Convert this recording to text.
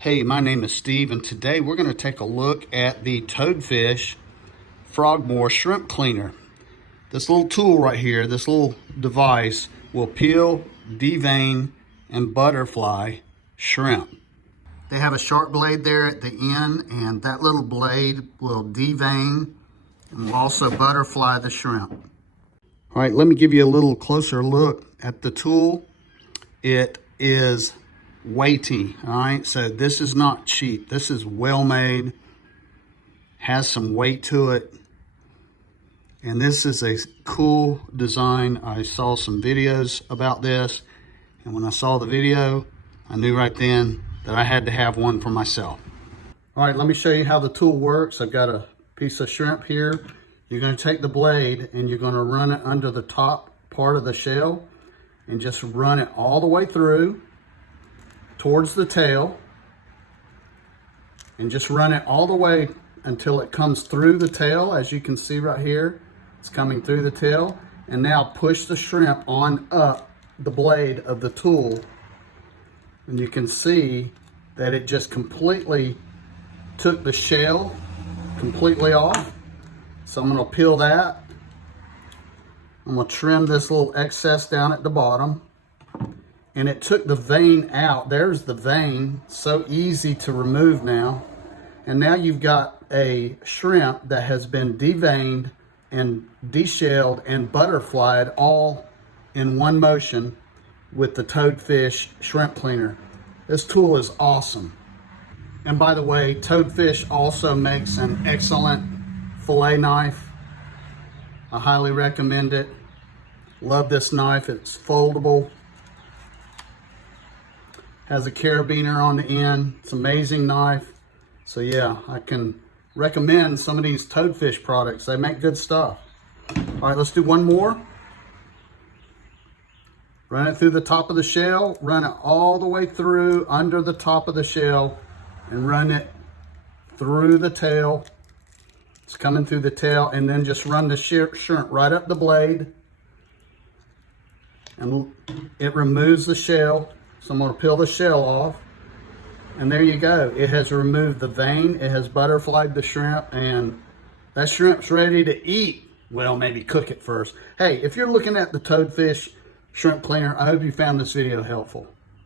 Hey, my name is Steve, and today we're going to take a look at the Toadfish Frogmore Shrimp Cleaner. This little tool right here, this little device, will peel, devein, and butterfly shrimp. They have a sharp blade there at the end, and that little blade will devein and will also butterfly the shrimp. All right, let me give you a little closer look at the tool. It is weighty, all right? So this is not cheap. This is well made, has some weight to it. And this is a cool design. I saw some videos about this, and when I saw the video, I knew right then that I had to have one for myself. All right, let me show you how the tool works. I've got a piece of shrimp here. You're gonna take the blade and you're gonna run it under the top part of the shell and just run it all the way through towards the tail, and just run it all the way until it comes through the tail. As you can see right here, it's coming through the tail. And now push the shrimp on up the blade of the tool, and you can see that it just completely took the shell completely off. So I'm going to peel that. I'm going to trim this little excess down at the bottom. And it took the vein out. There's the vein, so easy to remove now. And now you've got a shrimp that has been deveined and deshelled and butterflied all in one motion with the Toadfish Shrimp Cleaner. This tool is awesome. And by the way, Toadfish also makes an excellent fillet knife. I highly recommend it. Love this knife. It's foldable. Has a carabiner on the end. It's an amazing knife. So yeah, I can recommend some of these Toadfish products. They make good stuff. All right, let's do one more. Run it through the top of the shell, run it all the way through under the top of the shell, and run it through the tail. It's coming through the tail, and then just run the shrimp right up the blade, and it removes the shell. So I'm going to peel the shell off, and there you go. It has removed the vein, it has butterflied the shrimp, and that shrimp's ready to eat. Well, maybe cook it first. Hey, if you're looking at the Toadfish Shrimp Cleaner, I hope you found this video helpful.